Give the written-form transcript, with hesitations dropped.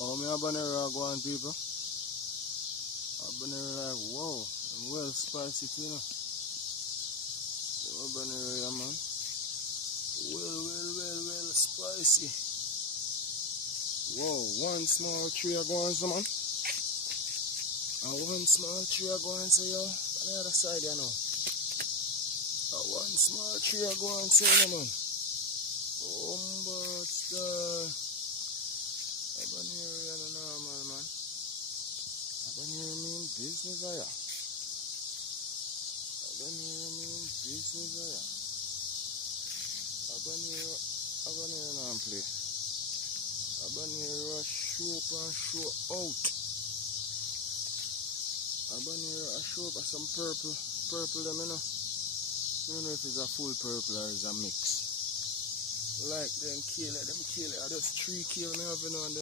Oh, me habanero go on, people. Habanero like, wow, I'm well spicy, you know. The habanero, yeah, man. Well, spicy. Whoa, one small tree are going, so man. And one small tree are going, so yo. On the other side, you know. And one small tree are going, so you know, man. But habanero, you know, normal, man. Habanero mean business, yeah. Habanero mean business, yeah. Habanero non play. Habanero show up and show out. Habanero show up as some purple them, you know. I don't know if it's a full purple or it's a mix. Like them kill it, I just 3 kill me have, you know, and